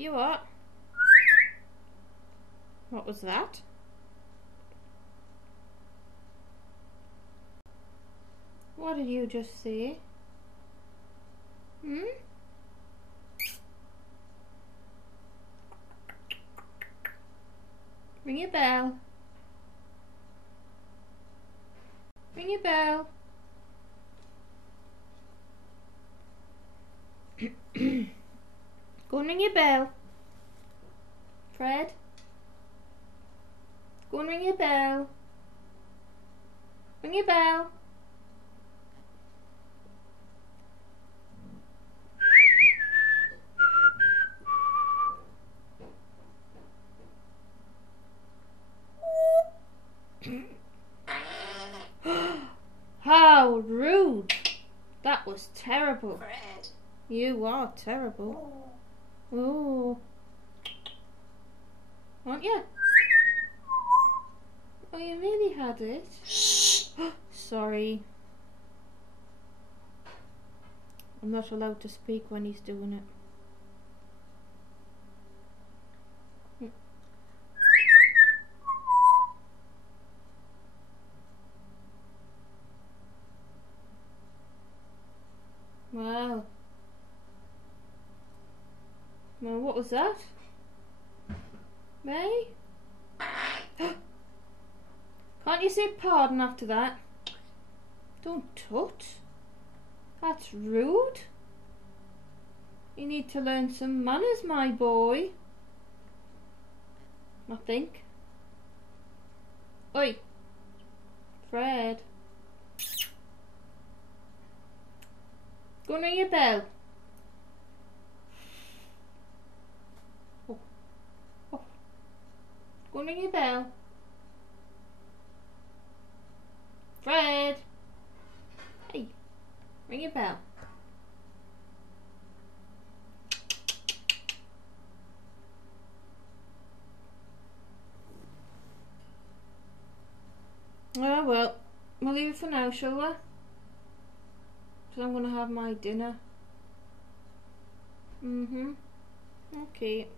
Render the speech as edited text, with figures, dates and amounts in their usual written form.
You what? What was that? What did you just say? Hmm? Ring your bell. Ring your bell. Go and ring your bell. Fred. Go and ring your bell. Ring your bell. How rude! That was terrible. Fred. You are terrible. Oh. Aren't you? Oh, you really had it. Sorry. I'm not allowed to speak when he's doing it. Wow. Well, what was that? May? Can't you say pardon after that? Don't tut. That's rude. You need to learn some manners, my boy. I think. Oi. Fred. Go and ring your bell. Oh. Oh. Go and ring your bell. Fred. Hey. Ring your bell. Oh well, we'll leave it for now, shall we? Because I'm going to have my dinner. Okay.